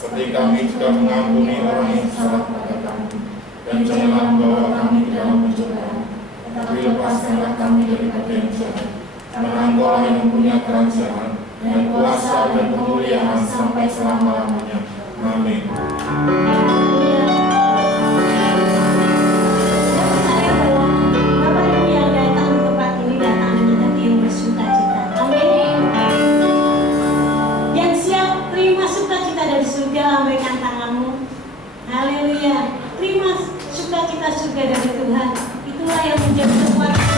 Seperti kami juga mengampuni orang yang salah pada kami, dan janganlah membawa kami ke dalam pencobaan, tetapi lepaskanlah kami daripada yang jahat. Karena Engkau yang mempunyai kerajaan dan kuasa dan kemuliaan sampai selama-lamanya. Amin. Surga dari Tuhan, itulah yang menjadi kekuatan.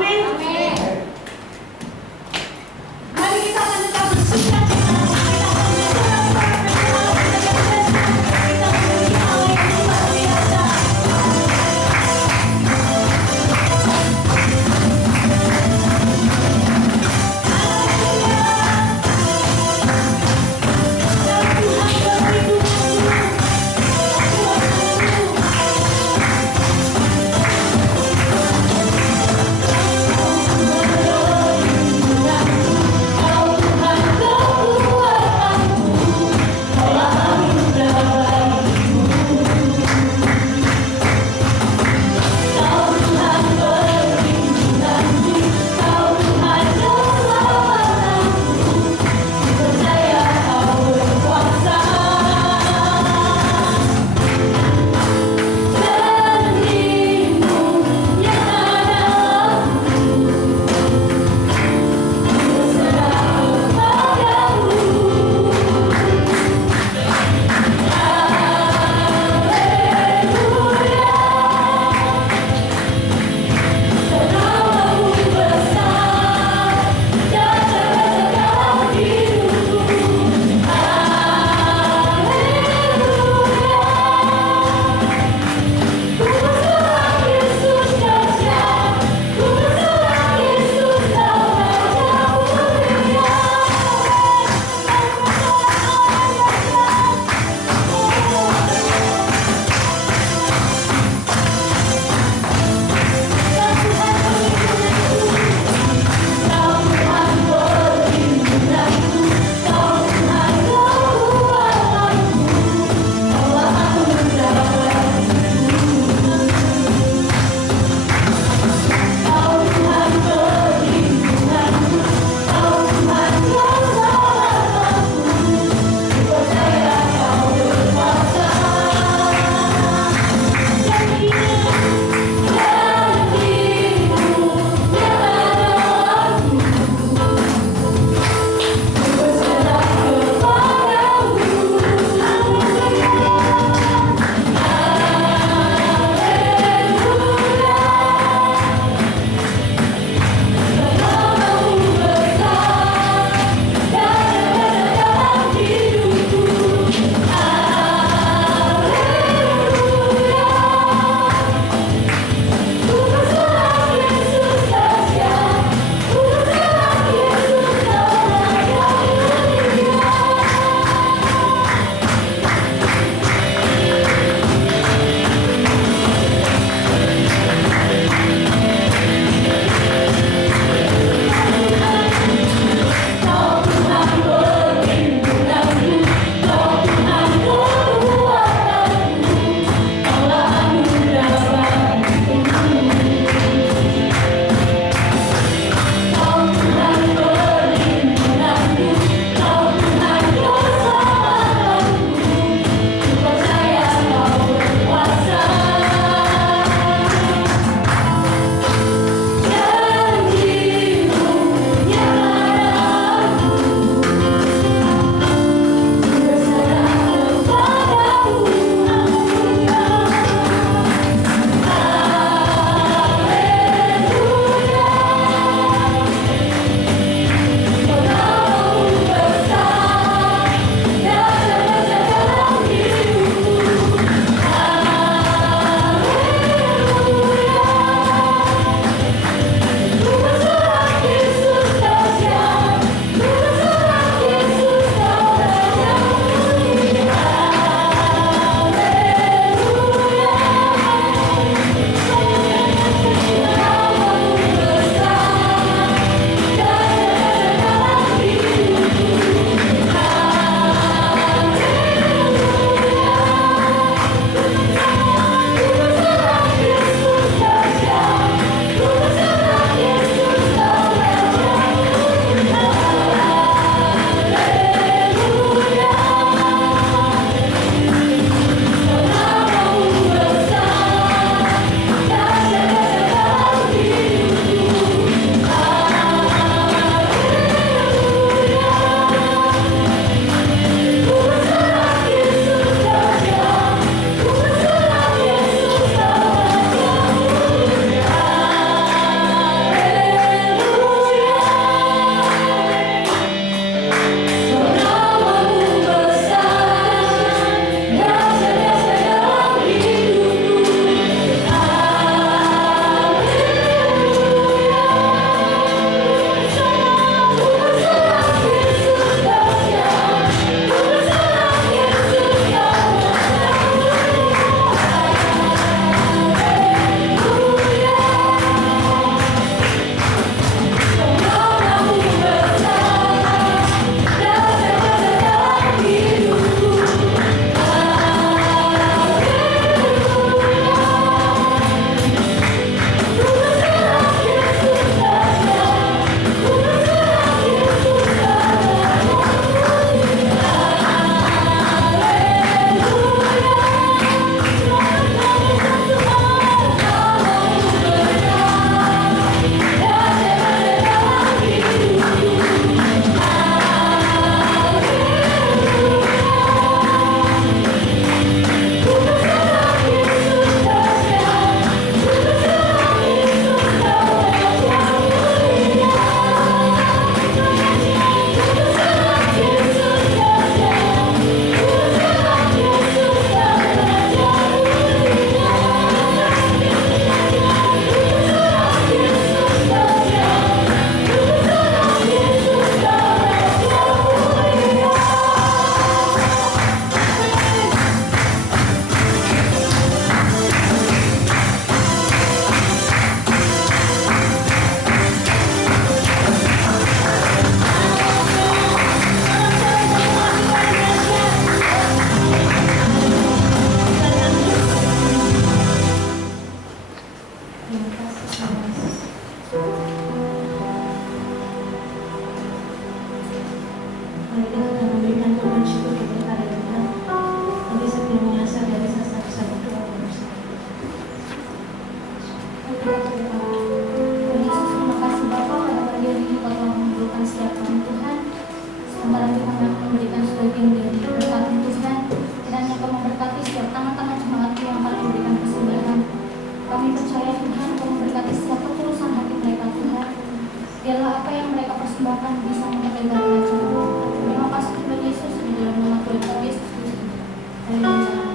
Amin. Mari kita akan tetap bersuka cita. Kita akan berdoa kepada Allah. Kita memuji Allah yang luar biasa. Haleluya. sementara Tuhan yang memberikan sebagian dari berkati Tuhan, kiranya Kau memberkati setiap tangan-tangan jemaat yang akan memberikan persembahan. Kami percaya Tuhan Kau memberkati setiap ketulusan hati mereka Tuhan. Biarlah apa yang mereka persembahkan bisa memperlebar kerajaan. Terima kasih Tuhan Yesus di dalam nama Tuhan kami Yesus Kristus. Amin.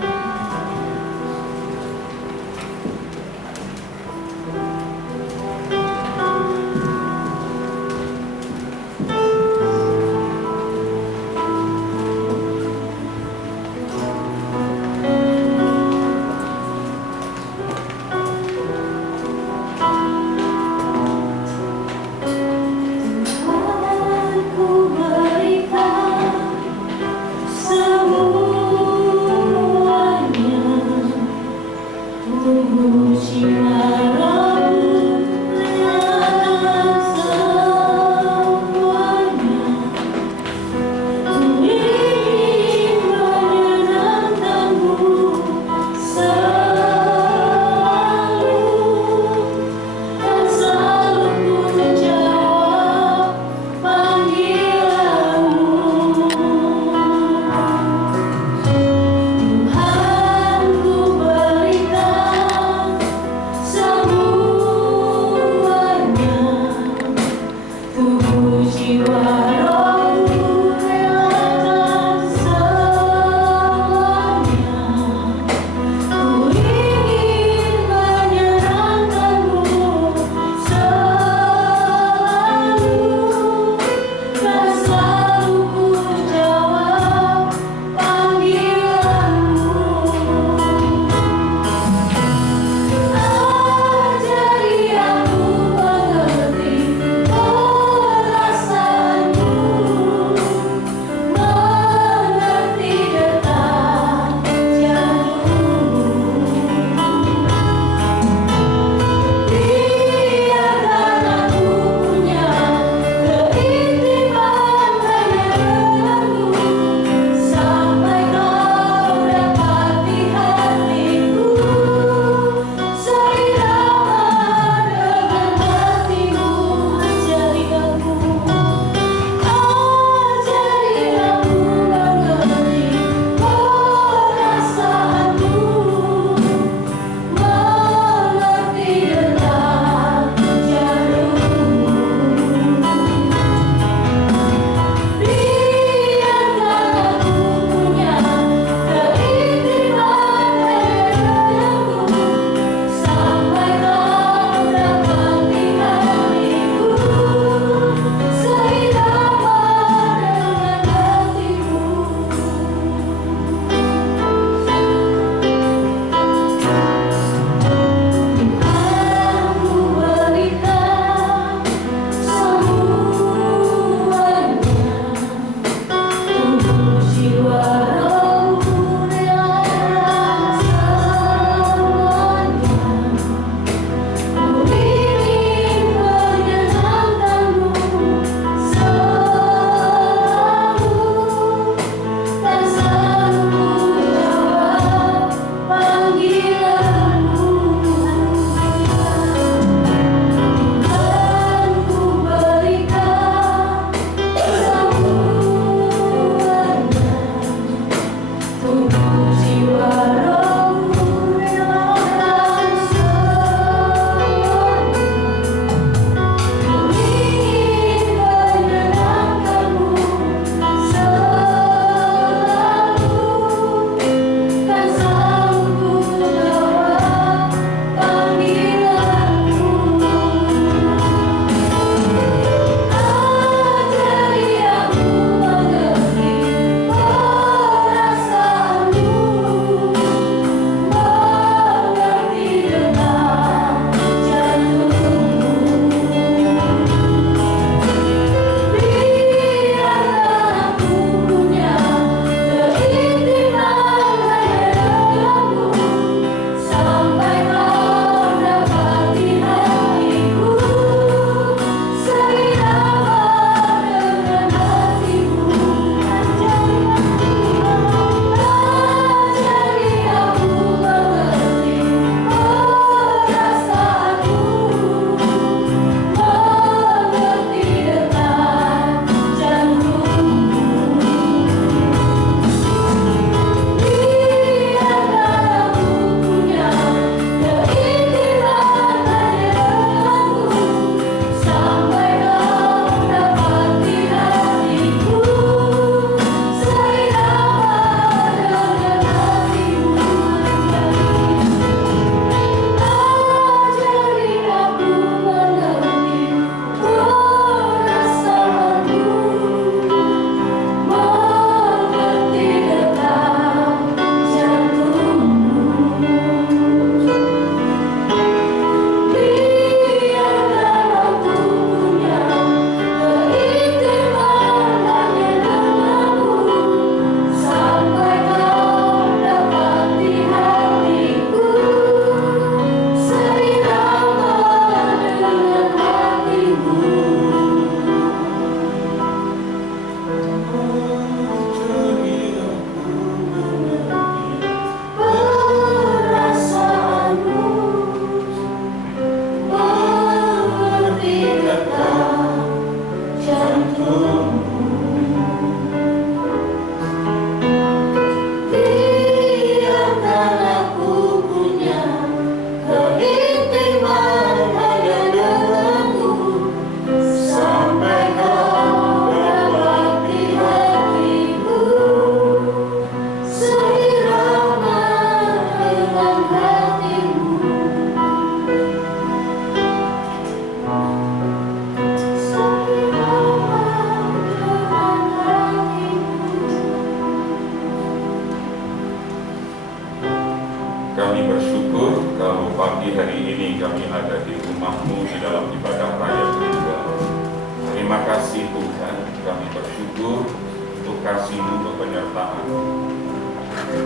kasih-Mu, untuk penyertaan.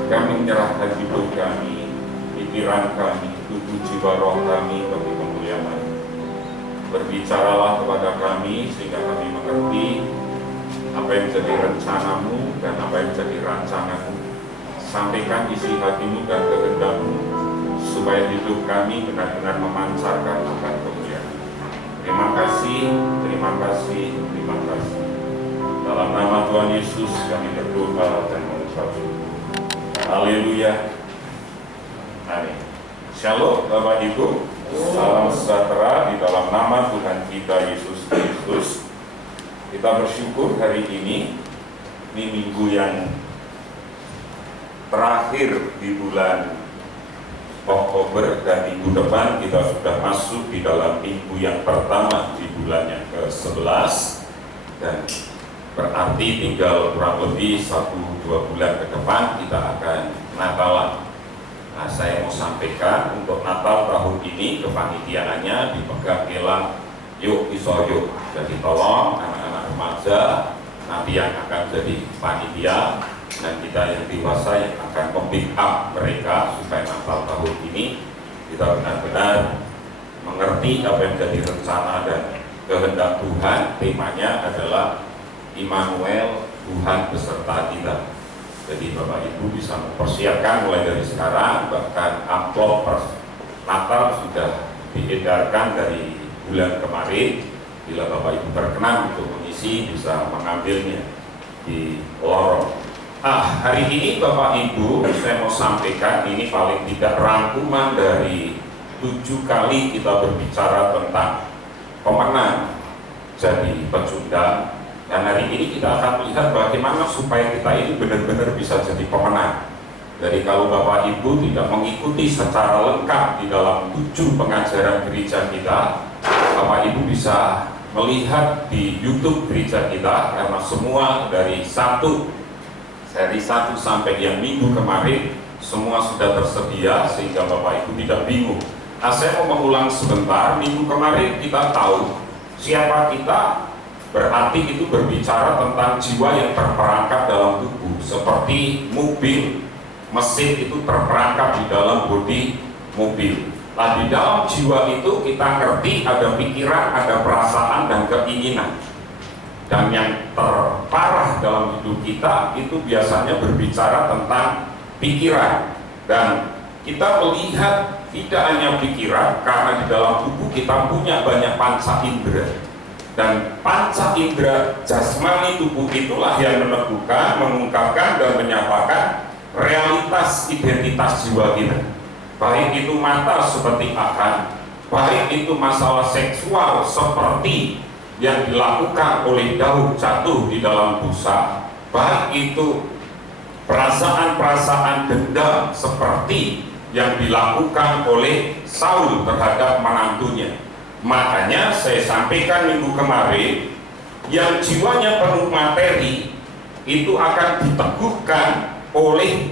Kami menyerahkan hidup kami, pikiran kami, tubuh, jiwa, roh kami bagi kemuliaan. Berbicaralah kepada kami sehingga kami mengerti apa yang menjadi rencana-Mu dan apa yang menjadi rancangan-Mu. Sampaikan isi hati-Mu dan kehendak-Mu supaya hidup kami benar-benar memancarkan akan kemuliaan. Terima kasih, terima kasih, terima kasih. Dalam nama Tuhan Yesus kami berdoa dan mengucap syukur. Haleluya. Amin. Shalom Bapak Ibu. Salam sejahtera di dalam nama Tuhan kita Yesus Kristus. Kita bersyukur hari ini minggu yang terakhir di bulan Oktober, dan minggu depan kita sudah masuk di dalam minggu yang pertama di bulan yang ke-11, dan berarti tinggal kurang lebih 1-2 bulan ke depan kita akan Natalan. Nah, saya mau sampaikan untuk Natal tahun ini kepanitiaannya dipegang Elang Yuk Isoyuk. Jadi tolong anak-anak remaja nanti yang akan jadi panitia, dan kita yang dewasa yang akan pick up mereka supaya Natal tahun ini kita benar-benar mengerti apa yang menjadi rencana dan kehendak Tuhan. Temanya adalah Immanuel, Tuhan beserta kita. Jadi Bapak Ibu bisa mempersiapkan mulai dari sekarang, bahkan amplop Natal sudah diedarkan dari bulan kemarin. Bila Bapak Ibu berkenan untuk mengisi, bisa mengambilnya di lorong. Hari ini Bapak Ibu saya mau sampaikan, ini paling tidak rangkuman dari 7 kali kita berbicara tentang pemenang jadi pecundang. Dan hari ini kita akan melihat bagaimana supaya kita ini benar-benar bisa jadi pemenang. Jadi kalau Bapak Ibu tidak mengikuti secara lengkap di dalam 7 pengajaran gereja kita, Bapak Ibu bisa melihat di YouTube gereja kita, karena semua dari 1 sampai yang minggu kemarin semua sudah tersedia sehingga Bapak Ibu tidak bingung. Saya mau mengulang sebentar. Minggu kemarin kita tahu siapa kita, berarti itu berbicara tentang jiwa yang terperangkap dalam tubuh, seperti mobil, mesin itu terperangkap di dalam bodi mobil. Nah, di dalam jiwa itu kita ngerti ada pikiran, ada perasaan, dan keinginan. Dan yang terparah dalam hidup kita itu biasanya berbicara tentang pikiran. Dan kita melihat tidak hanya pikiran, karena di dalam tubuh kita punya banyak panca indera. Dan panca indera jasmani tubuh itulah yang meneguhkan, mengungkapkan, dan menyatakan realitas identitas jiwa kita. Baik itu mata seperti akan, baik itu masalah seksual seperti yang dilakukan oleh Daud jatuh di dalam dosa, baik itu perasaan-perasaan dendam seperti yang dilakukan oleh Saul terhadap menantunya. Makanya saya sampaikan minggu kemarin, yang jiwanya penuh materi itu akan diteguhkan oleh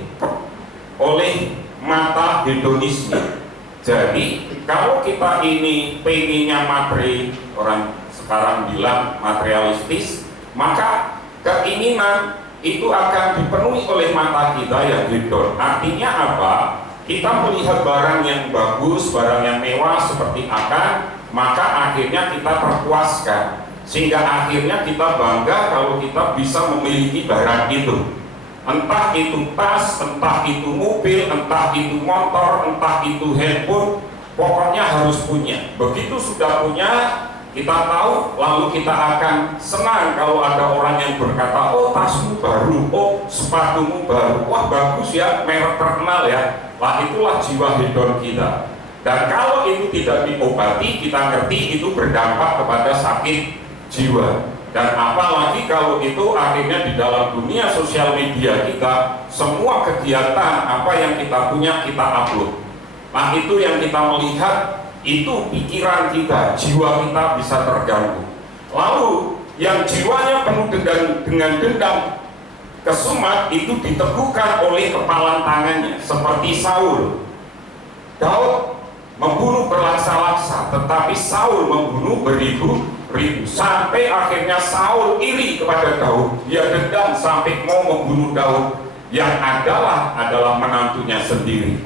mata hedonisme. Jadi kalau kita ini pengennya materi, orang sekarang bilang materialistis, maka keinginan itu akan dipenuhi oleh mata kita yang hedon. Artinya apa? Kita melihat barang yang bagus, barang yang mewah seperti akan, maka akhirnya kita terpuaskan, sehingga akhirnya kita bangga kalau kita bisa memiliki barang itu. Entah itu tas, entah itu mobil, entah itu motor, entah itu handphone, pokoknya harus punya. Begitu sudah punya, kita tahu, lalu kita akan senang kalau ada orang yang berkata, oh tasmu baru, oh sepatumu baru, wah bagus ya, merek terkenal ya. Lah itulah jiwa hedon kita. Dan kalau itu tidak diobati, kita ngerti itu berdampak kepada sakit jiwa. Dan apalagi kalau itu akhirnya di dalam dunia sosial media kita, semua kegiatan apa yang kita punya kita upload. Nah itu yang kita melihat, itu pikiran kita, jiwa kita bisa terganggu. Lalu yang jiwanya penuh dengan dendam, kesumat, itu diteguhkan oleh kepalan tangannya, seperti Saul. Daud membunuh berlaksa-laksa, tetapi Saul membunuh beribu-ribu. Sampai akhirnya Saul iri kepada Daud. Dia dendam sampai mau membunuh Daud yang adalah menantunya sendiri.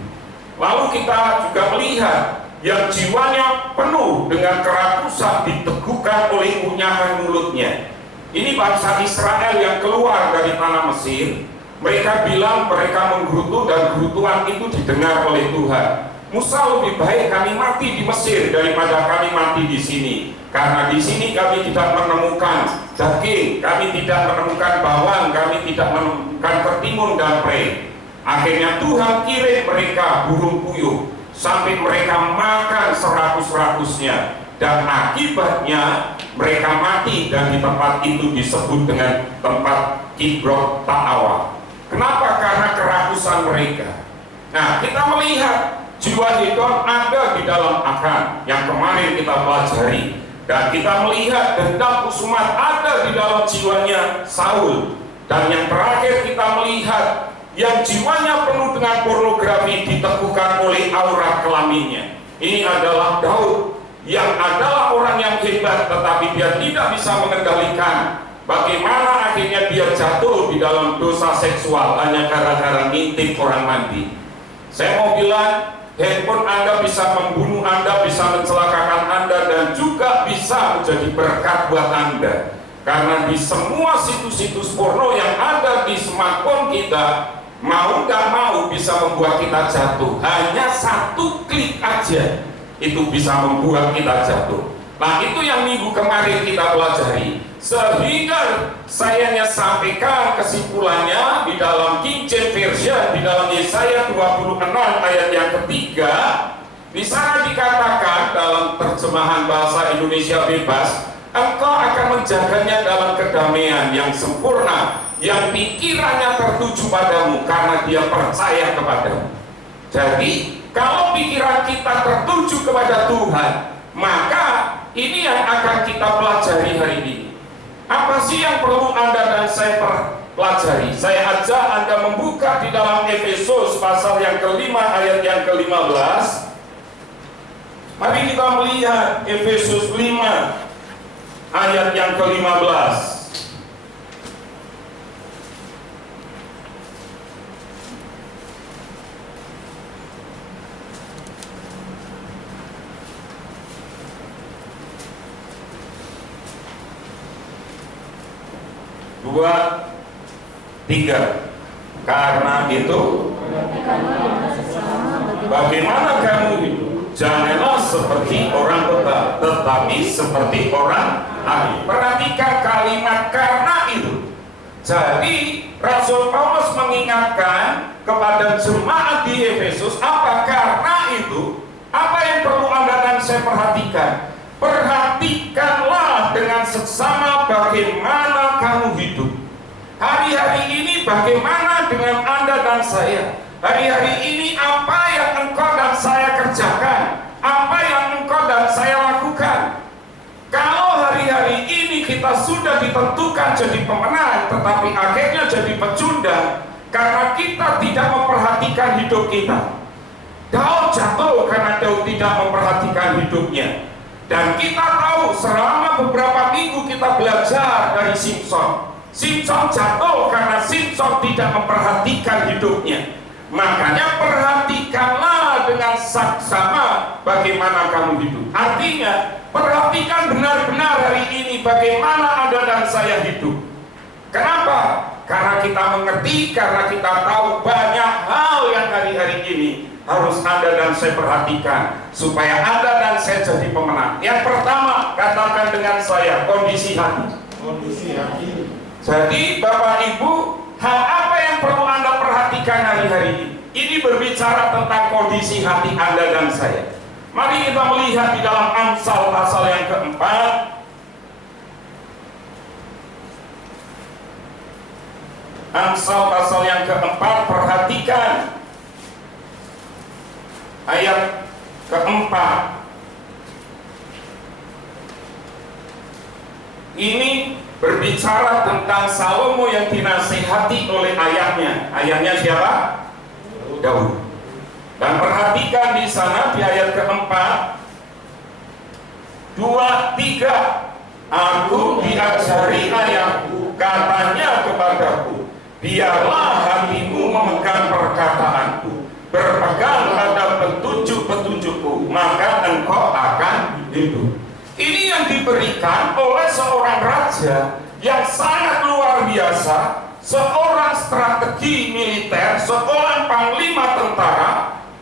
Lalu kita juga melihat yang jiwanya penuh dengan kerakusan diteguhkan oleh unyahan mulutnya. Ini bangsa Israel yang keluar dari tanah Mesir. Mereka bilang mereka menggerutu dan gerutuan itu didengar oleh Tuhan. Musa, lebih baik kami mati di Mesir daripada kami mati di sini. Karena di sini kami tidak menemukan daging, kami tidak menemukan bawang, kami tidak menemukan ketimun dan pre. Akhirnya Tuhan kirim mereka burung puyuh sampai mereka makan seratus-ratusnya, dan akibatnya mereka mati, dan di tempat itu disebut dengan tempat Kibrot Ta'awa. Kenapa? Karena kerakusan mereka. Nah, kita melihat jiwa Hedon ada di dalam Akan yang kemarin kita pelajari, dan kita melihat dendam kusumat ada di dalam jiwanya Saul, dan yang terakhir kita melihat yang jiwanya penuh dengan pornografi diteguhkan oleh aurat kelaminnya. Ini adalah Daud, yang adalah orang yang hebat, tetapi dia tidak bisa mengendalikan bagaimana akhirnya dia jatuh di dalam dosa seksual hanya gara-gara ngintip orang mandi. Saya mau bilang, handphone Anda bisa membunuh Anda, bisa mencelakakan Anda, dan juga bisa menjadi berkat buat Anda. Karena di semua situs-situs porno yang ada di smartphone kita, mau nggak mau bisa membuat kita jatuh. Hanya satu klik aja itu bisa membuat kita jatuh. Nah, itu yang minggu kemarin kita pelajari. Sehingga saya sampaikan kesimpulannya di dalam King James Version, di dalam Yesaya 26 ayat yang ketiga. Di sana dikatakan dalam terjemahan bahasa Indonesia bebas, engkau akan menjaganya dalam kedamaian yang sempurna, yang pikirannya tertuju padamu karena dia percaya kepadamu. Jadi, kalau pikiran kita tertuju kepada Tuhan, maka ini yang akan kita pelajari hari ini. Apa sih yang perlu Anda dan saya pelajari? Saya ajak Anda membuka di dalam Efesus pasal yang kelima ayat yang ke-15. Mari kita melihat Efesus 5 ayat yang ke-15. Dua, tiga. Karena itu, bagaimana kamu hidup? Janganlah seperti orang buta, tetapi seperti orang ahli. Perhatikan kalimat "karena itu". Jadi Rasul Paulus mengingatkan kepada jemaat di Efesus, apa karena itu? Apa yang perlu Anda dan saya perhatikan? Perhatikanlah dengan seksama bagaimana kamu hidup. Hari-hari ini bagaimana dengan Anda dan saya? Hari-hari ini apa yang engkau dan saya kerjakan? Apa yang engkau dan saya lakukan? Kalau hari-hari ini kita sudah ditentukan jadi pemenang, tetapi akhirnya jadi pecundang karena kita tidak memperhatikan hidup kita. Daud jatuh karena Daud tidak memperhatikan hidupnya. Dan kita tahu selama beberapa minggu kita belajar dari Simpson. Simpson jatuh karena Simpson tidak memperhatikan hidupnya. Makanya perhatikanlah dengan saksama bagaimana kamu hidup. Artinya perhatikan benar-benar hari ini bagaimana Anda dan saya hidup. Kenapa? Karena kita mengerti, karena kita tahu banyak hal yang hari-hari ini harus Anda dan saya perhatikan supaya Anda dan saya jadi pemenang. Yang pertama, katakan dengan saya, kondisi hati. Kondisi hati. Jadi Bapak Ibu, hal apa yang perlu Anda perhatikan hari-hari ini? Ini berbicara tentang kondisi hati Anda dan saya. Mari kita melihat di dalam Amsal pasal yang keempat. Amsal pasal yang keempat, perhatikan ayat keempat. Ini berbicara tentang Salomo yang dinasihati oleh ayahnya. Ayahnya siapa? Daud. Dan perhatikan di sana di ayat keempat, 2, 3. Aku diajari ayahku, katanya kepadaku, biarlah hatimu memegang perkataanku, berpegang pada petunjuk-petunjukku, maka engkau akan hidup. Ini yang diberikan oleh seorang raja yang sangat luar biasa, seorang strategi militer, seorang panglima tentara.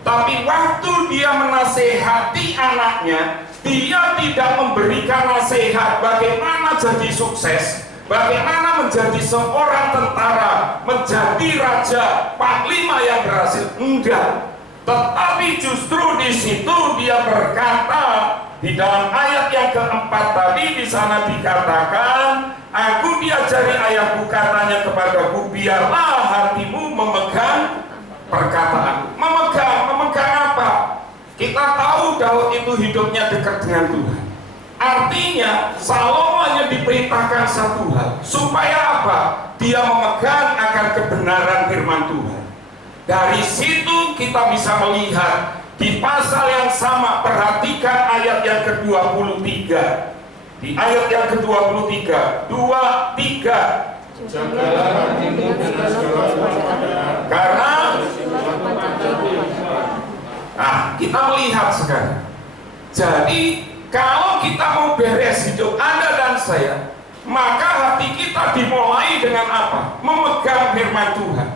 Tapi waktu dia menasehati anaknya, dia tidak memberikan nasihat bagaimana jadi sukses, bagaimana menjadi seorang tentara, menjadi raja, panglima yang berhasil. Enggak. Tetapi justru di situ dia berkata, di dalam ayat yang keempat tadi, di sana dikatakan, aku diajari ayahku, katanya kepadaku, biarlah hatimu memegang perkataan. Memegang apa? Kita tahu Daud itu hidupnya dekat dengan Tuhan. Artinya Salomo hanya diperintahkan satu hal, supaya apa? Dia memegang akan kebenaran firman Tuhan. Dari situ kita bisa melihat di pasal yang sama. Perhatikan ayat yang ke-23. Di ayat yang ke-23, 2, 3. Jagalah hatimu dengan segala kewaspadaan. Karena kita melihat sekarang. Jadi kalau kita mau beres hidup Anda dan saya, maka hati kita dimulai dengan apa? Memegang firman Tuhan.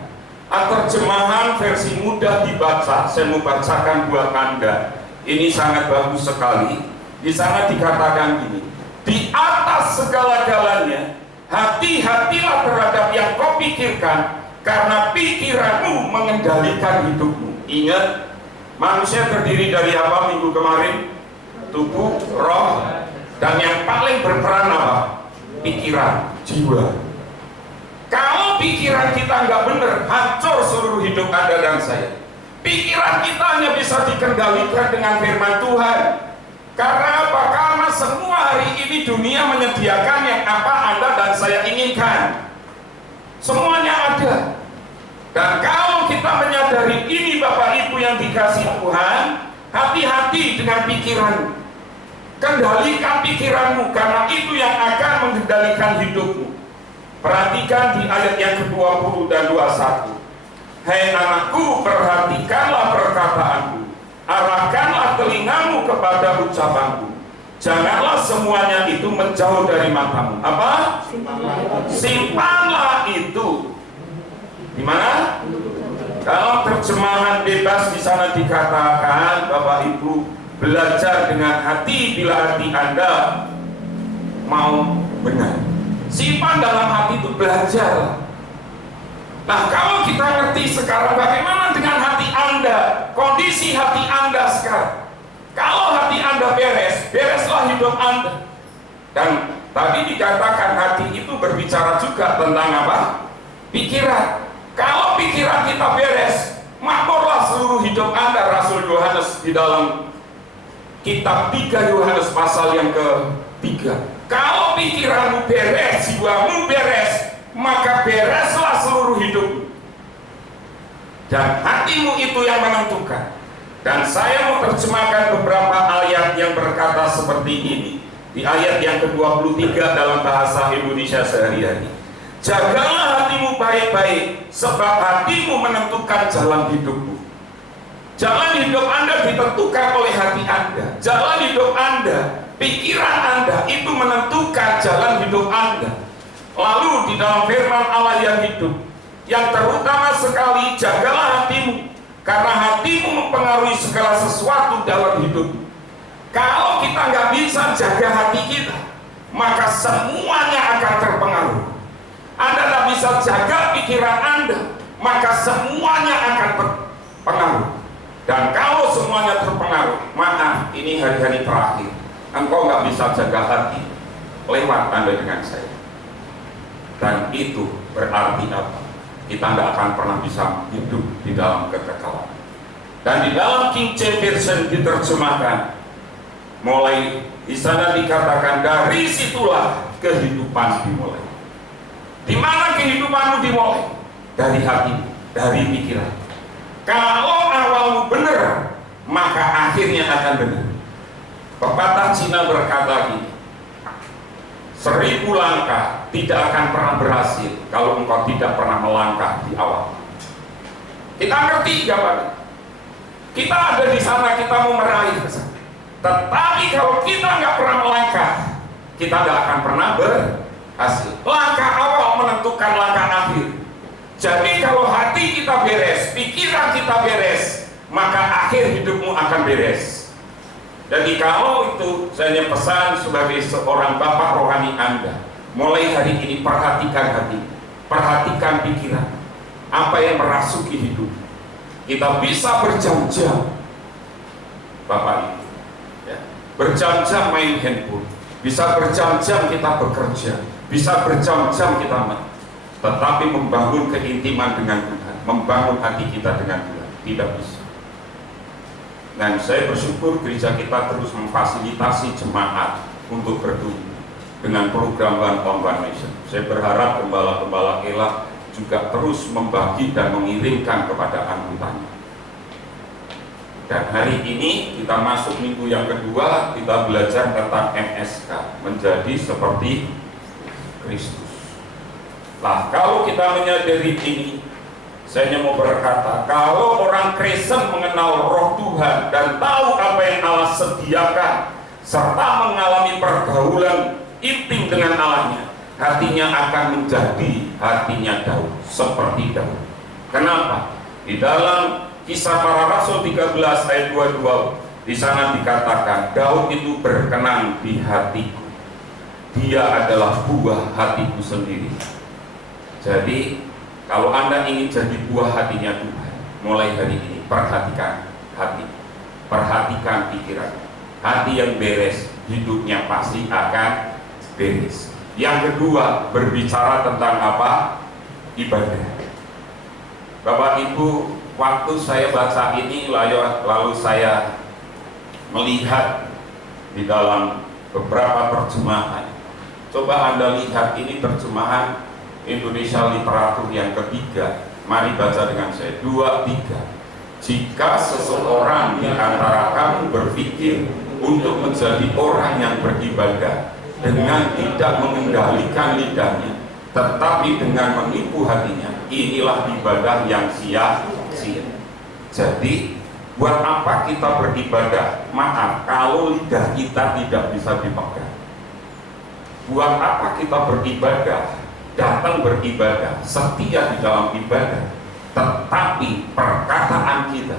Terjemahan versi mudah dibaca, saya mau bacakan buat Anda. Ini sangat bagus sekali. Di sana dikatakan gini, di atas segala-galanya, hati-hatilah terhadap yang kau pikirkan, karena pikiranmu mengendalikan hidupmu. Ingat, manusia terdiri dari apa minggu kemarin? Tubuh, roh, dan yang paling berperan apa? Pikiran, jiwa. Kalau pikiran kita nggak benar, hancur seluruh hidup Anda dan saya. Pikiran kita hanya bisa dikendalikan dengan firman Tuhan. Karena apa? Karena semua hari ini dunia menyediakan yang apa Anda dan saya inginkan. Semuanya ada. Dan kalau kita menyadari ini, Bapak Ibu yang dikasihi Tuhan, hati-hati dengan pikiranmu. Kendalikan pikiranmu, karena itu yang akan mengendalikan hidupmu. Perhatikan di ayat yang ke-20 dan 21. Hai anakku, perhatikanlah perkataanku, arahkanlah telingamu kepada ucapanku. Janganlah semuanya itu menjauh dari matamu. Apa? Simpanlah itu. Di mana? Dalam terjemahan bebas di sana dikatakan, Bapak Ibu, belajar dengan hati bila hati Anda mau benar. Simpan dalam hati itu, belajar. Nah, kalau kita ngerti sekarang bagaimana dengan hati Anda, kondisi hati Anda sekarang. Kalau hati Anda beres, bereslah hidup Anda. Dan tadi dikatakan hati itu berbicara juga tentang apa? Pikiran. Kalau pikiran kita beres, makmurlah seluruh hidup Anda. Rasul Yohanes di dalam kitab 3 Yohanes pasal yang ke-3. Kalau pikiranmu beres, jiwamu beres, maka bereslah seluruh hidupmu. Dan hatimu itu yang menentukan. Dan saya mau terjemahkan beberapa ayat yang berkata seperti ini. Di ayat yang ke-23 dalam bahasa Indonesia sehari-hari. Jagalah hatimu baik-baik, sebab hatimu menentukan jalan hidupmu. Jalan hidup Anda ditentukan oleh hati Anda. Jalan hidup Anda, pikiran Anda itu menentukan jalan hidup Anda. Lalu di dalam firman Allah yang hidup, yang terutama sekali, jagalah hatimu, karena hatimu mempengaruhi segala sesuatu dalam hidupmu. Kalau kita nggak bisa jaga hati kita, maka semuanya akan terpengaruh. Anda nggak bisa jaga pikiran Anda, maka semuanya akan terpengaruh. Dan kalau semuanya terpengaruh, maaf, ini hari-hari terakhir. Engkau nggak bisa jaga hati, lewat Anda dengan saya. Dan itu berarti apa? Kita nggak akan pernah bisa hidup di dalam kekekalan. Dan di dalam King James Version diterjemahkan, mulai di sana dikatakan, dari situlah kehidupan dimulai. Di mana kehidupanmu dimulai? Dari hati, dari pikiran. Kalau awalmu benar, maka akhirnya akan benar. Pepatah Cina berkata gini, 1000 langkah tidak akan pernah berhasil kalau engkau tidak pernah melangkah di awal. Kita ngerti jawabannya. Kita ada di sana, kita mau meraih ke sana. Tetapi kalau kita nggak pernah melangkah, kita nggak akan pernah berhasil. Langkah awal menentukan langkah akhir. Jadi kalau hati kita beres, pikiran kita beres, maka akhir hidupmu akan beres. Jadi kalau itu saya pesan sebagai seorang bapak rohani Anda, mulai hari ini perhatikan hati, perhatikan pikiran, apa yang merasuki hidup. Kita bisa berjam-jam, Bapak Ibu, ya, berjam-jam main handphone, bisa berjam-jam kita bekerja, bisa berjam-jam kita main, tetapi membangun keintiman dengan Tuhan, membangun hati kita dengan Tuhan, tidak bisa. Dan saya bersyukur gereja kita terus memfasilitasi jemaat untuk bertumbuh dengan program One Nation. Saya berharap gembala-gembala Kela juga terus membagi dan mengirimkan kepada anggotanya. Dan hari ini kita masuk minggu yang kedua, kita belajar tentang MSK, menjadi seperti Kristus. Nah, kalau kita menyadari ini, saya mau berkata, kalau orang Kristen mengenal roh Tuhan dan tahu apa yang Allah sediakan, serta mengalami pergaulan intim dengan Allahnya, hatinya akan menjadi hatinya Daud, seperti Daud. Kenapa? Di dalam Kisah Para Rasul 13 ayat 22, di sana dikatakan, Daud itu berkenan di hatiku. Dia adalah buah hatiku sendiri. Jadi, kalau Anda ingin jadi buah hatinya Tuhan, mulai hari ini perhatikan hati, perhatikan pikiran. Hati yang beres, hidupnya pasti akan beres. Yang kedua, berbicara tentang apa? Ibadah. Bapak Ibu, waktu saya baca ini lalu saya melihat di dalam beberapa terjemahan. Coba Anda lihat, ini terjemahan Indonesia Literatur yang ketiga. Mari baca dengan saya. 2, 3. Jika seseorang di antara kamu berpikir untuk menjadi orang yang beribadah dengan tidak mengendalikan lidahnya, tetapi dengan menipu hatinya, inilah ibadah yang sia-sia. Jadi, buat apa kita beribadah? Maaf, kalau lidah kita tidak bisa dipegang. Buat apa kita beribadah? Datang beribadah, setia di dalam ibadah, tetapi perkataan kita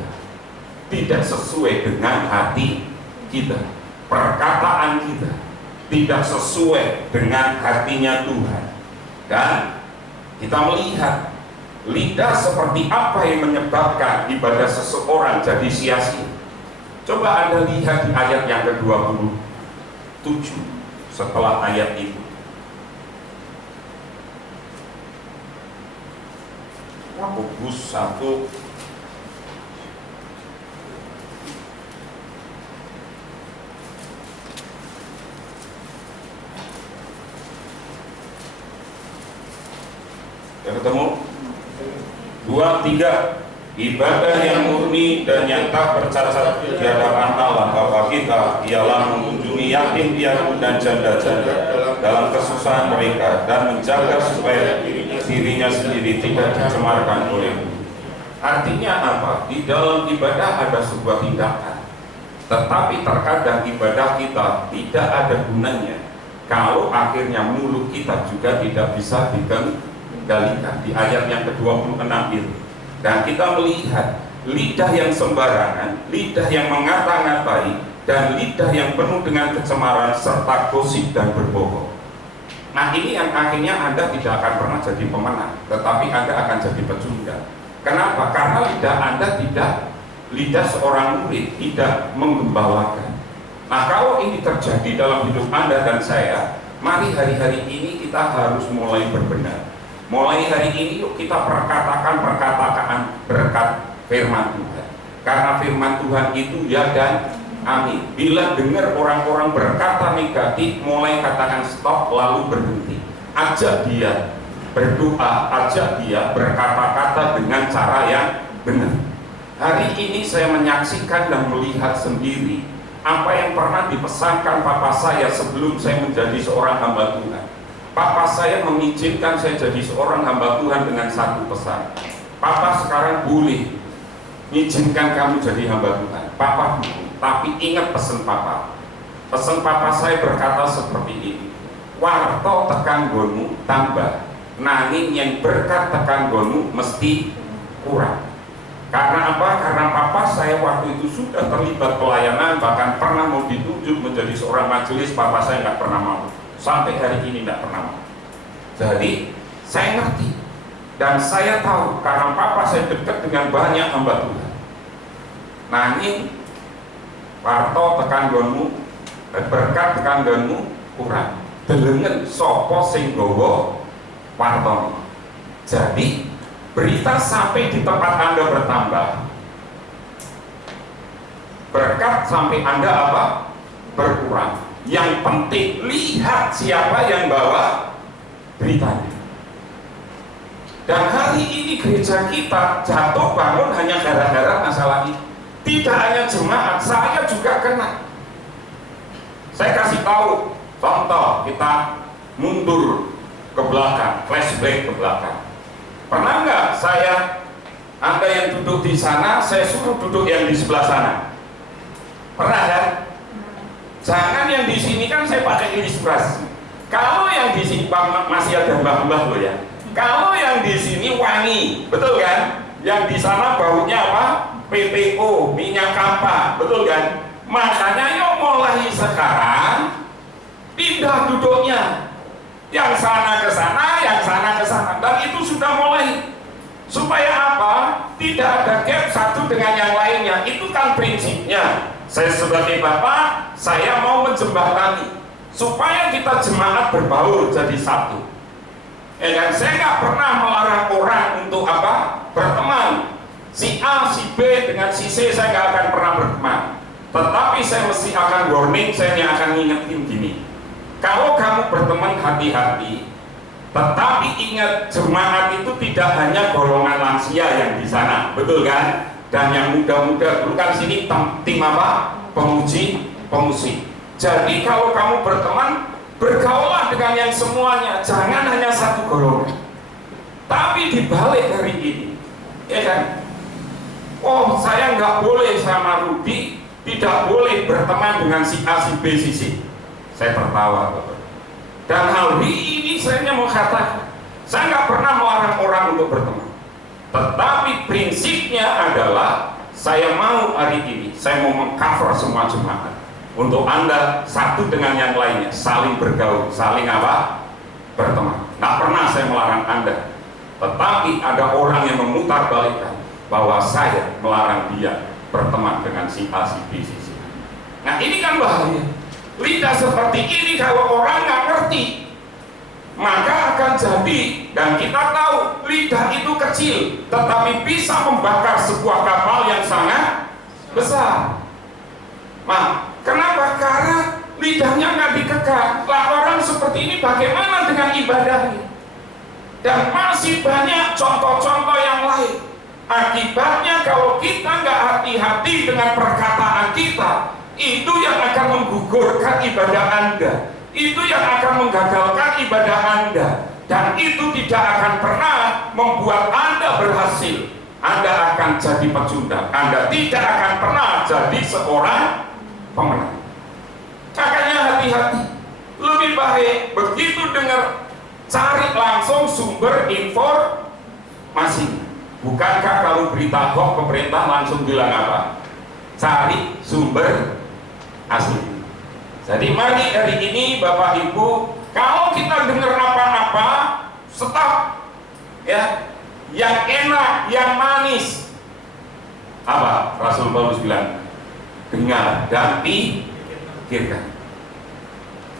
tidak sesuai dengan hati kita. Perkataan kita tidak sesuai dengan hatinya Tuhan. Dan kita melihat lidah seperti apa yang menyebabkan ibadah seseorang jadi sia-sia. Coba Anda lihat di ayat yang ke-27 setelah ayat itu. Yakobus 1 yang ketemu 2, 3. Ibadah yang murni dan yang tak bercacat di hadapan Allah Bapa kita ialah mengunjungi yatim piatu dan janda-janda dalam kesusahan mereka dan menjaga supaya dirinya sendiri tidak dicemarkan oleh. Artinya apa? Di dalam ibadah ada sebuah tindakan, tetapi terkadang ibadah kita tidak ada gunanya kalau akhirnya mulut kita juga tidak bisa dikendalikan. Di ayat yang ke-26 itu, dan kita melihat lidah yang sembarangan, lidah yang mengata-ngatai, dan lidah yang penuh dengan kecemaran serta gosip dan berbohong. Nah, ini yang akhirnya Anda tidak akan pernah jadi pemenang, tetapi Anda akan jadi pecundang. Kenapa? Karena lidah Anda tidak, lidah seorang murid tidak menggembalakan. Nah, kalau ini terjadi dalam hidup Anda dan saya, mari hari-hari ini kita harus mulai berbenah. Mulai hari ini yuk kita perkatakan berkat firman Tuhan. Karena firman Tuhan itu ya dan amin. Bila dengar orang-orang berkata negatif, mulai katakan stop lalu berhenti. Ajak dia berdoa, ajak dia berkata-kata dengan cara yang benar. Hari ini saya menyaksikan dan melihat sendiri apa yang pernah dipesankan papa saya sebelum saya menjadi seorang hamba Tuhan. Papa saya mengizinkan saya jadi seorang hamba Tuhan dengan satu pesan. Papa sekarang boleh mengizinkan kamu jadi hamba Tuhan. Papa, tapi ingat pesan papa. Pesan papa saya berkata seperti ini. Warto tekan gonmu tambah, nanging yang berkat tekan gonmu mesti kurang. Karena apa? Karena papa saya waktu itu sudah terlibat pelayanan, bahkan pernah mau ditunjuk menjadi seorang majelis, papa saya nggak pernah mau. Sampai hari ini nggak pernah mau. Jadi saya ngerti dan saya tahu karena papa saya dekat dengan banyak hamba Tuhan. Nanging warto tekan gonmu, berkat tekan gonmu kurang. Delengen sopo sing gowo wartoni. Jadi berita sampai di tempat Anda bertambah, berkat sampai Anda apa? Berkurang. Yang penting lihat siapa yang bawa beritanya. Dan hari ini gereja kita jatuh bangun hanya gara-gara masalah ini. Tidak hanya jemaat, saya juga kena. Saya kasih tahu contoh, kita mundur ke belakang, flashback ke belakang. Pernah nggak Anda yang duduk di sana, saya suruh duduk yang di sebelah sana? Pernah kan? Jangan yang di sini kan saya pakai ilustrasi. Kalau yang di sini masih ada mbah-mbah loh ya. Kalau yang di sini wangi, betul kan? Yang di sana baunya apa? PPO, minyak kapak, betul kan? Makanya yuk mulai sekarang pindah duduknya, yang sana ke sana, yang sana ke sana, dan itu sudah mulai. Supaya apa? Tidak ada gap satu dengan yang lainnya. Itu kan prinsipnya. Saya sebagai bapak, saya mau menjembatani supaya kita jemaat berbaur jadi satu. Dan saya nggak pernah melarang orang untuk apa? Berteman. Si A, si B dengan si C saya nggak akan pernah berteman. Tetapi saya mesti akan warning, saya akan ngingetin gini. Kalau kamu berteman hati-hati, tetapi ingat jemaat itu tidak hanya golongan lansia yang di sana, betul kan? Dan yang muda-muda, dulu kan sini tim apa? Pemusik. Jadi kalau kamu berteman, bergaulah dengan yang semuanya, jangan hanya satu golongan. Tapi dibalik hari ini, ya kan? Oh, saya nggak boleh sama Rudi, tidak boleh berteman dengan si A, si B, si C. Saya tertawa, Bapak. Dan hari ini saya mau katakan, saya nggak pernah melarang orang untuk berteman. Tetapi prinsipnya adalah saya mau hari ini, saya mau mengcover semua jemaat. Untuk Anda satu dengan yang lainnya, saling bergaul, saling apa? Berteman. Nggak pernah saya melarang Anda. Tetapi ada orang yang memutarbalikkan bahwa saya melarang dia berteman dengan si A, si B, si C. Nah ini kan bahaya. Lidah seperti ini kalau orang nggak ngerti, maka akan jadi, dan kita tahu lidah itu kecil, tetapi bisa membakar sebuah kapal yang sangat besar. Nah, kenapa? Karena lidahnya nggak dikekang. Lah orang seperti ini bagaimana dengan ibadahnya? Dan masih banyak contoh-contoh yang lain. Akibatnya kalau kita nggak hati-hati dengan perkataan kita, itu yang akan menggugurkan ibadah Anda, itu yang akan menggagalkan ibadah Anda, dan itu tidak akan pernah membuat Anda berhasil. Anda akan jadi pecundang, Anda tidak akan pernah jadi seorang pemenang. Makanya hati-hati, lebih baik begitu dengar, cari langsung sumber informasi. Bukankah kalau berita hoax pemerintah langsung bilang apa? Cari sumber asli. Jadi mari hari ini Bapak Ibu, kalau kita dengar apa-apa, stop ya. Yang enak, yang manis, apa Rasul Paulus bilang? Dengar dan pikirkan.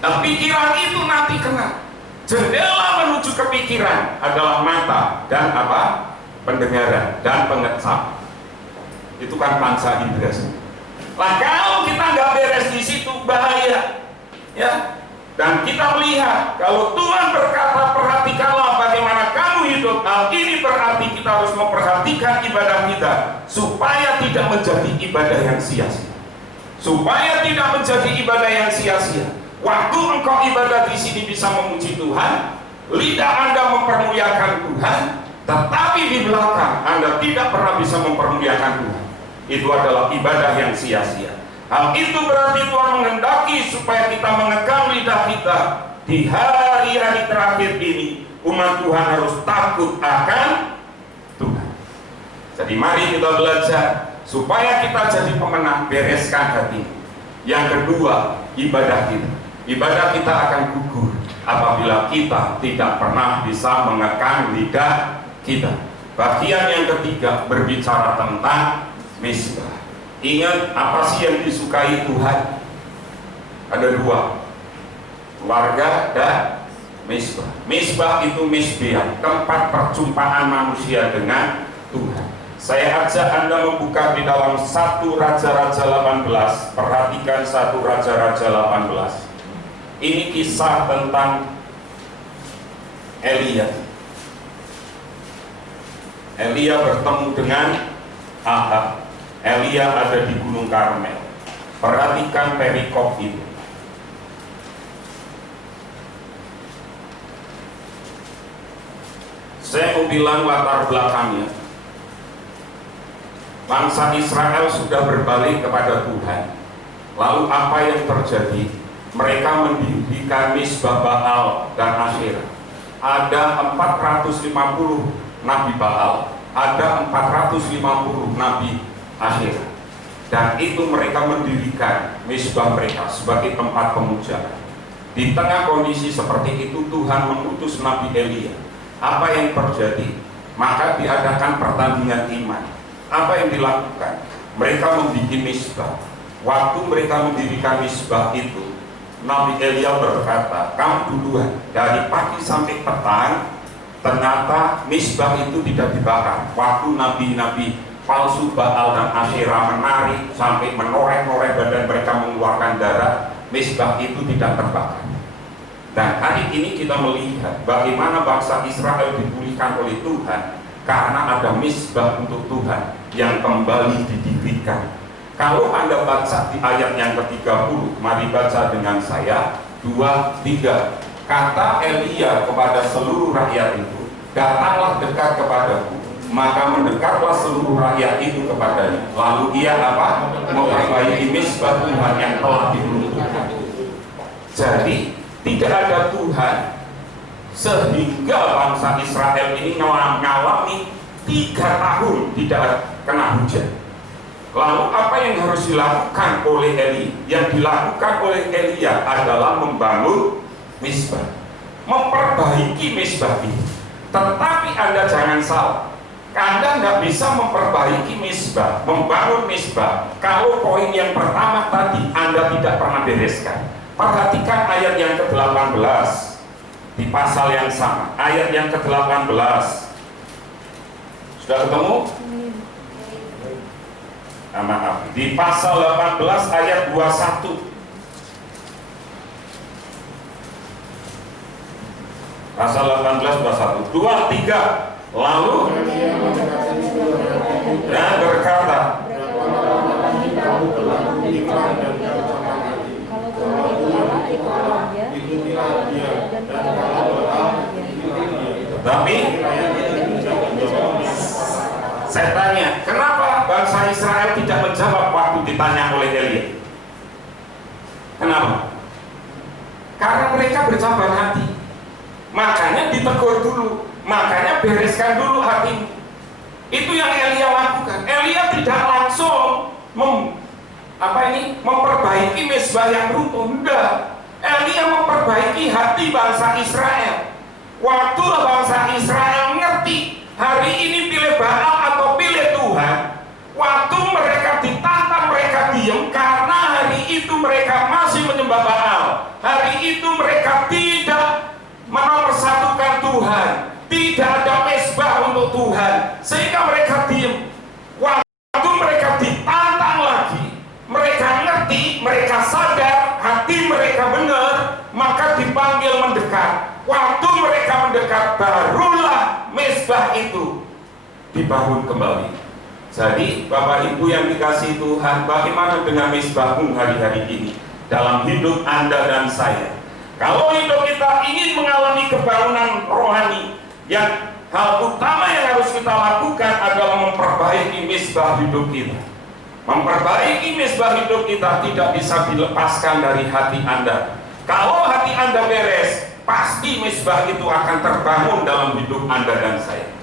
Nah, pikiran itu nanti kena. Jendela menuju ke pikiran adalah mata dan apa? Pendengaran dan pengecap. Itu kan panca indera semua. Nah, kalau kita nggak beres di situ bahaya, ya. Dan kita melihat kalau Tuhan berkata perhatikanlah bagaimana kamu hidup, Hal ini berarti kita harus memperhatikan ibadah kita supaya tidak menjadi ibadah yang sia-sia. Supaya tidak menjadi ibadah yang sia-sia. Waktu engkau ibadah di sini bisa memuji Tuhan, lidah Anda mempermuliakan Tuhan, tetapi di belakang Anda tidak pernah bisa mempermuliakan Tuhan. Itu adalah ibadah yang sia-sia. Hal itu berarti Tuhan menghendaki supaya kita mengekang lidah kita di hari-hari terakhir ini. Umat Tuhan harus takut akan Tuhan. Jadi mari kita belajar supaya kita jadi pemenang, bereskan hati. Yang kedua, ibadah kita. Ibadah kita akan gugur apabila kita tidak pernah bisa mengekang lidah kita. Bagian yang ketiga berbicara tentang misbah. Ingat, apa sih yang disukai Tuhan? Ada dua, keluarga dan misbah. Misbah itu misbah, tempat perjumpaan manusia dengan Tuhan. Saya ajak Anda membuka di dalam 1 Raja-Raja 18. Perhatikan 1 Raja-Raja 18. Ini kisah tentang Elia. Elia bertemu dengan Ahab. Elia ada di Gunung Karmel. Perhatikan perikop itu. Saya mau bilang latar belakangnya. Bangsa Israel sudah berbalik kepada Tuhan. Lalu apa yang terjadi? Mereka mendirikan misbah Baal dan Asyera. Ada 450 nabi Baal, ada 450 nabi Asyera. Dan itu mereka mendirikan misbah mereka sebagai tempat pemujaan. Di tengah kondisi seperti itu Tuhan mengutus Nabi Elia. Apa yang terjadi? Maka diadakan pertandingan iman. Apa yang dilakukan? Mereka membuat misbah. Waktu mereka mendirikan misbah itu, Nabi Elia berkata, kamu duluan. Dari pagi sampai petang, ternyata misbah itu tidak dibakar. Waktu nabi-nabi palsu Baal dan Asyera menari sampai menoreh-noreh badan mereka mengeluarkan darah, misbah itu tidak terbakar. Dan hari ini kita melihat bagaimana bangsa Israel dipulihkan oleh Tuhan karena ada misbah untuk Tuhan yang kembali didirikan. Kalau Anda baca di ayat yang ke-30, mari baca dengan saya, 2, 3. Kata Elia kepada seluruh rakyat itu, datanglah dekat kepadaku, maka mendekatlah seluruh rakyat itu kepadanya. Lalu ia apa? Memperbaiki misbah Tuhan yang telah diruntuhkan. Jadi tidak ada Tuhan sehingga bangsa Israel ini mengalami 3 tahun tidak kena hujan. Lalu apa yang harus dilakukan oleh Elia? Yang dilakukan oleh Elia adalah membangun misbah, memperbaiki misbah ini. Tetapi Anda jangan salah, Anda nggak bisa memperbaiki misbah, membangun misbah kalau poin yang pertama tadi Anda tidak pernah bereskan. Perhatikan ayat yang ke-18 di pasal yang sama, ayat yang ke-18. Sudah ketemu? Maaf, di pasal 18 ayat 21. Pasal 18 21. 2, 3. Lalu dan berkata, tapi saya tanya, kenapa bangsa Israel tidak menjawab waktu ditanya oleh Elia? Kenapa? Karena mereka bercabar hati. Makanya ditegur dulu, makanya bereskan dulu hatimu. Itu yang Elia lakukan. Elia tidak langsung memperbaiki misbah yang runtuh. Enggak. Elia memperbaiki hati bangsa Israel. Waktu bangsa Israel ngerti hari ini pilih Baal atau pilih Tuhan, waktu mereka ditantang mereka diam karena hari itu mereka masih menyembah Baal. Hari itu mereka tidak menomorsatukan Tuhan, tidak ada mesbah untuk Tuhan, sehingga mereka diam. Waktu mereka ditantang lagi, mereka ngerti, mereka sadar hati mereka benar, maka dipanggil mendekat. Waktu mereka mereka mendekat, barulah mezbah itu dibangun kembali. Jadi Bapak Ibu yang dikasihi Tuhan, bagaimana dengan mezbahmu hari-hari ini dalam hidup Anda dan saya? Kalau hidup kita ingin mengalami kebangunan rohani, yang hal utama yang harus kita lakukan adalah memperbaiki mezbah hidup kita. Memperbaiki mezbah hidup kita tidak bisa dilepaskan dari hati Anda. Kalau hati Anda beres, pasti mezbah itu akan terbangun dalam hidup Anda dan saya.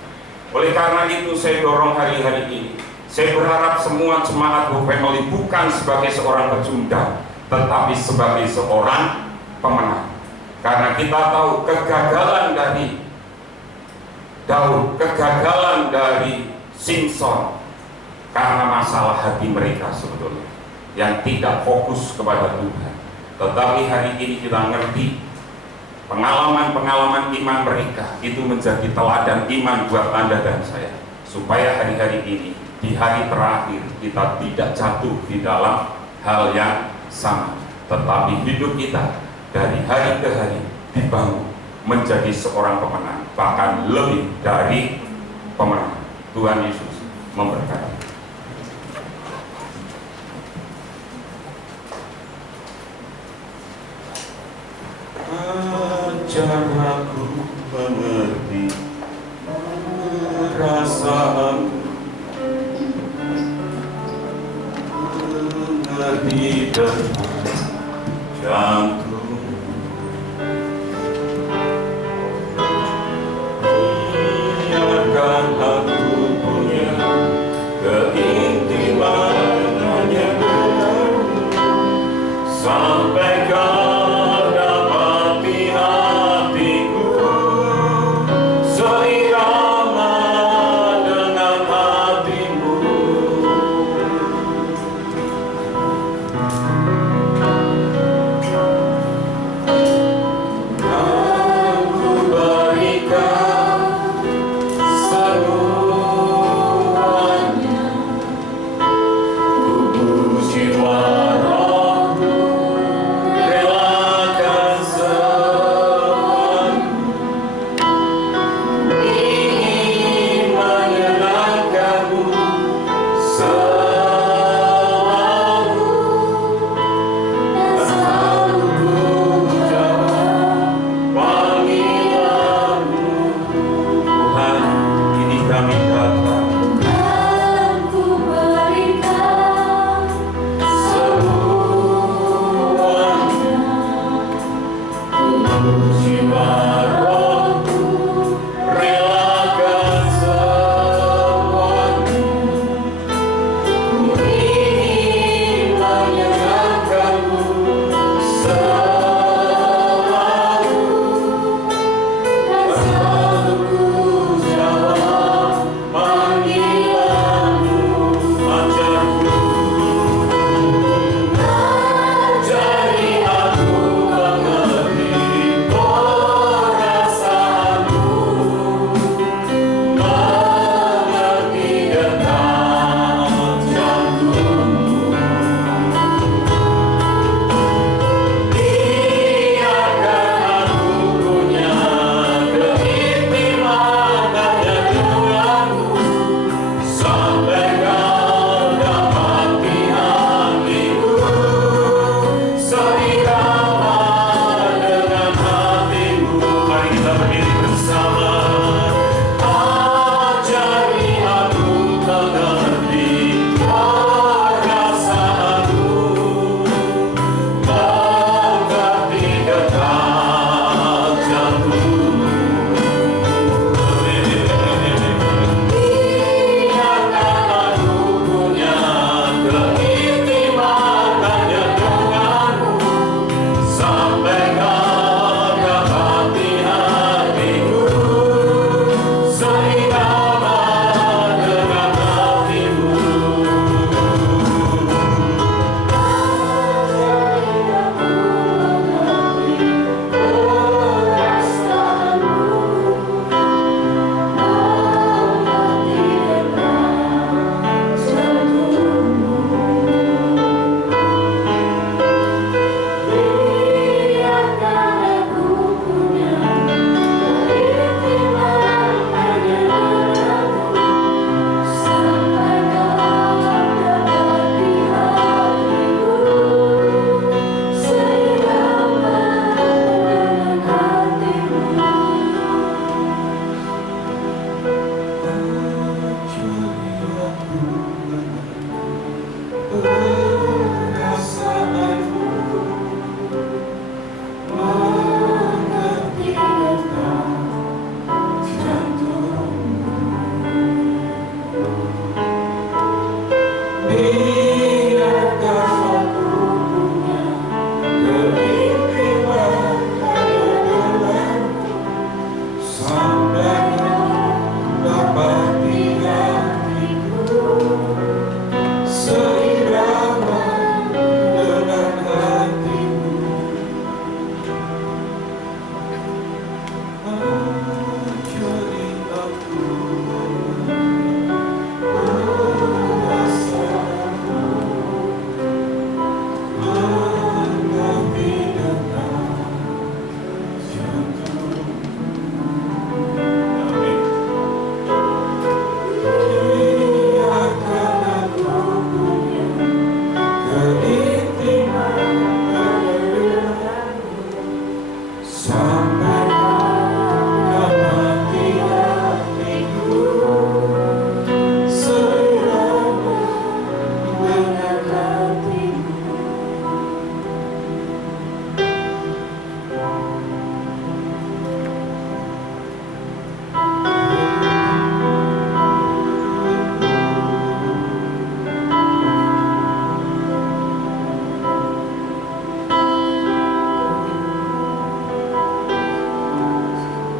Oleh karena itu saya dorong hari-hari ini, saya berharap semua jemaat Hope Family bukan sebagai seorang pecundang, tetapi sebagai seorang pemenang. Karena kita tahu kegagalan dari Daud, kegagalan dari Simson, karena masalah hati mereka sebetulnya yang tidak fokus kepada Tuhan. Tetapi hari ini kita ngerti pengalaman-pengalaman iman mereka itu menjadi teladan iman buat Anda dan saya, supaya hari-hari ini, di hari terakhir, kita tidak jatuh di dalam hal yang sama, tetapi hidup kita dari hari ke hari dibangun menjadi seorang pemenang, bahkan lebih dari pemenang. Tuhan Yesus memberkati. Ajar aku mengerti perasaanmu, mengerti detak jantung, biarkan aku punya keintiman hanya denganmu, sampai kau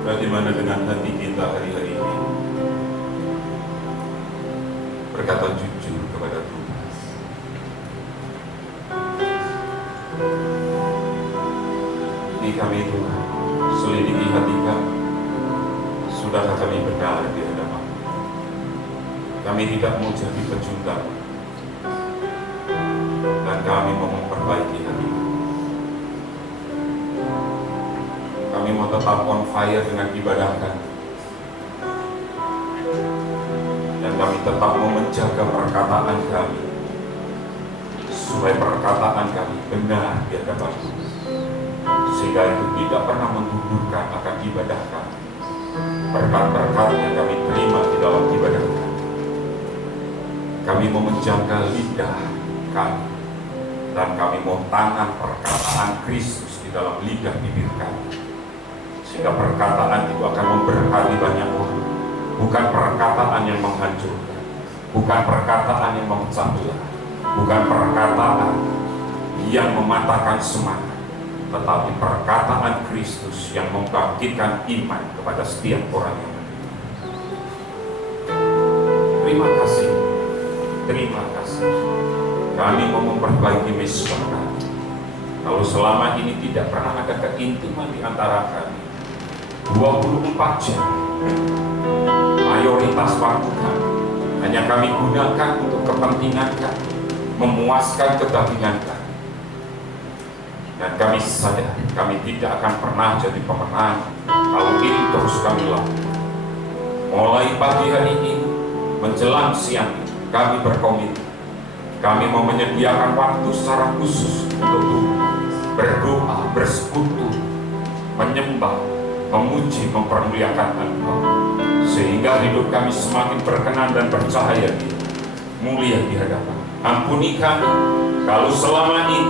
Bagaimana dengan hati kita hari-hari ini? Berkata jujur kepada Tuhan. Ini kami Tuhan, selidiki hati kami. Sudahkah kami benar di hadapan? Kami tidak mau jadi pecundang, dan kami mau memperbaiki hati. Kami mau tetap on fire dengan ibadah kami, dan kami tetap mau menjaga perkataan kami, supaya perkataan kami benar di hadapan Tuhan, sehingga itu tidak pernah menggugurkan akan ibadah kami. Berkat-berkat yang kami terima di dalam ibadah kami, kami mau menjaga lidah kami, dan kami mau tanam perkataan Kristus di dalam lidah bibir kami, sehingga perkataan itu akan memberkati banyak orang. Bukan perkataan yang menghancurkan, bukan perkataan yang memecah belah, bukan perkataan yang mematahkan semangat, tetapi perkataan Kristus yang membangkitkan iman kepada setiap orang yang mendengar. Terima kasih, terima kasih. Kami mau memperbaiki misbah kami. Kalau selama ini tidak pernah ada keintiman di antara kami, 24 jam mayoritas waktu kami hanya kami gunakan untuk kepentingan kami, memuaskan kedagingan kami. Dan kami sadar kami tidak akan pernah jadi pemenang kalau ini terus kami lakukan. Mulai pagi hari ini menjelang siang kami berkomitmen, kami mau menyediakan waktu secara khusus untuk Tuhan, berdoa, bersekutu, menyembah, memuji, mempermuliakan Engkau, sehingga hidup kami semakin berkenan dan bercahaya mulia di hadapan. Ampuni kami kalau selama ini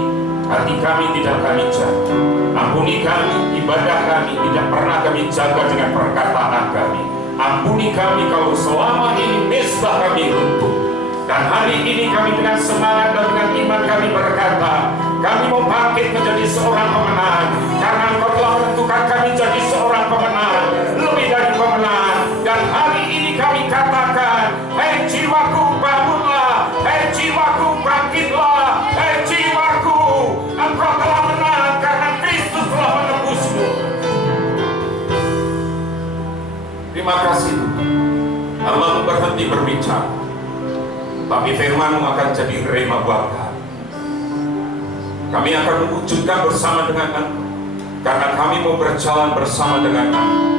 hati kami tidak kami jaga. Ampuni kami, ibadah kami tidak pernah kami jaga dengan perkataan kami. Ampuni kami kalau selama ini misbah kami runtuh. Dan hari ini kami dengan semangat dan dengan iman kami berkata, kami mau bangkit menjadi seorang pemenang, karena Engkau telah menentukan kami jadi seorang pemenang, lebih dari pemenang. Dan hari ini kami katakan, hei jiwaku bangunlah, hei jiwaku bangkitlah, hei jiwaku, Engkau telah menang karena Kristus telah menebusmu. Terima kasih Tuhan. Allah berhenti berbicara, tapi firman-Mu akan jadi rema buat kami. Kami akan mewujudkan bersama dengan Engkau, karena kami mau berjalan bersama dengan Engkau.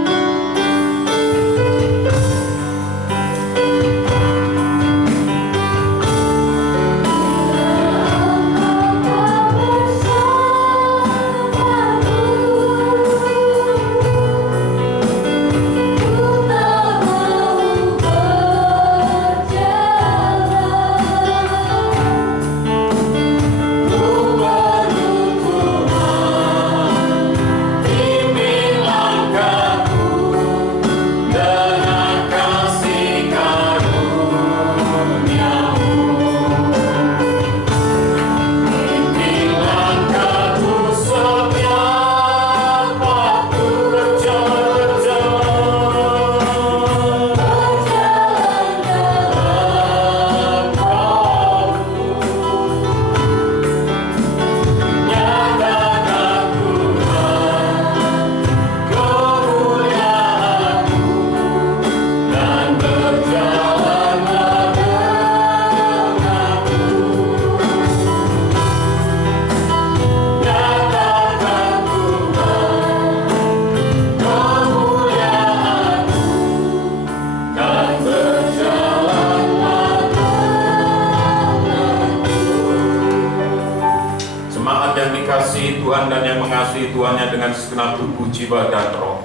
Tuhan dan yang mengasihi Tuhannya dengan segenap tubuh, jiwa, dan roh.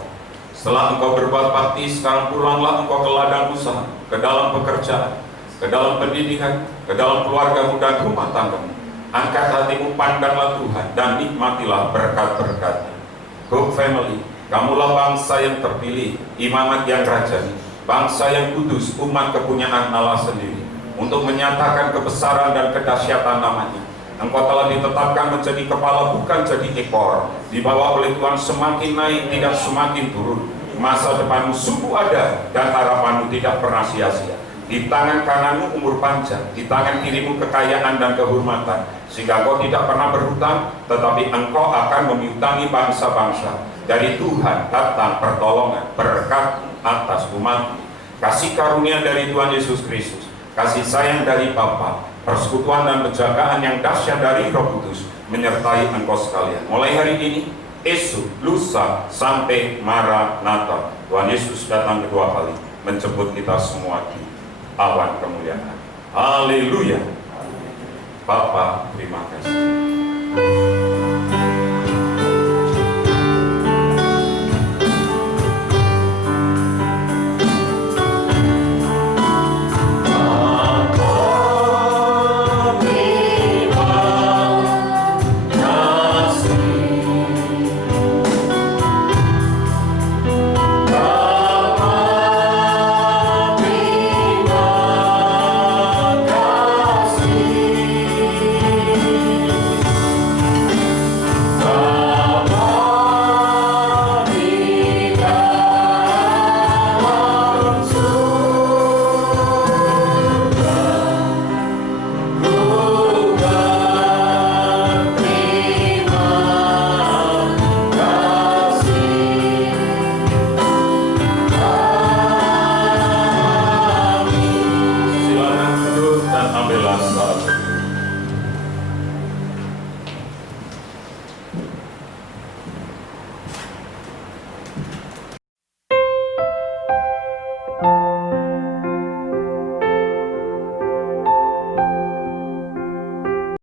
Setelah engkau berbuat bakti, sekarang pulanglah engkau ke ladang usaha, ke dalam pekerjaan, ke dalam pendidikan, ke dalam keluargamu dan rumah tanggamu. Angkat hatimu, pandanglah Tuhan, dan nikmatilah berkat-berkat-Nya. Hope Family, kamulah bangsa yang terpilih, imamat yang rajani, bangsa yang kudus, umat kepunyaan Allah sendiri, untuk menyatakan kebesaran dan kedahsyatan namanya. Engkau telah ditetapkan menjadi kepala, bukan jadi ekor, dibawa oleh Tuhan semakin naik, tidak semakin turun. masa depanmu sungguh ada dan harapanmu tidak pernah sia-sia. Di tangan kananmu umur panjang, di tangan kirimu kekayaan dan kehormatan, sehingga engkau tidak pernah berhutang, tetapi engkau akan menghutangi bangsa-bangsa. Dari Tuhan datang pertolongan, berkat atas umat. Kasih karunia dari Tuhan Yesus Kristus, kasih sayang dari Bapa, persekutuan dan penjagaan yang dahsyat dari Roh Kudus menyertai engkau sekalian. Mulai hari ini, esok, lusa, sampai Maranatha, Tuhan Yesus datang kedua kali menjemput kita semua di awan kemuliaan. Haleluya. Bapa, terima kasih.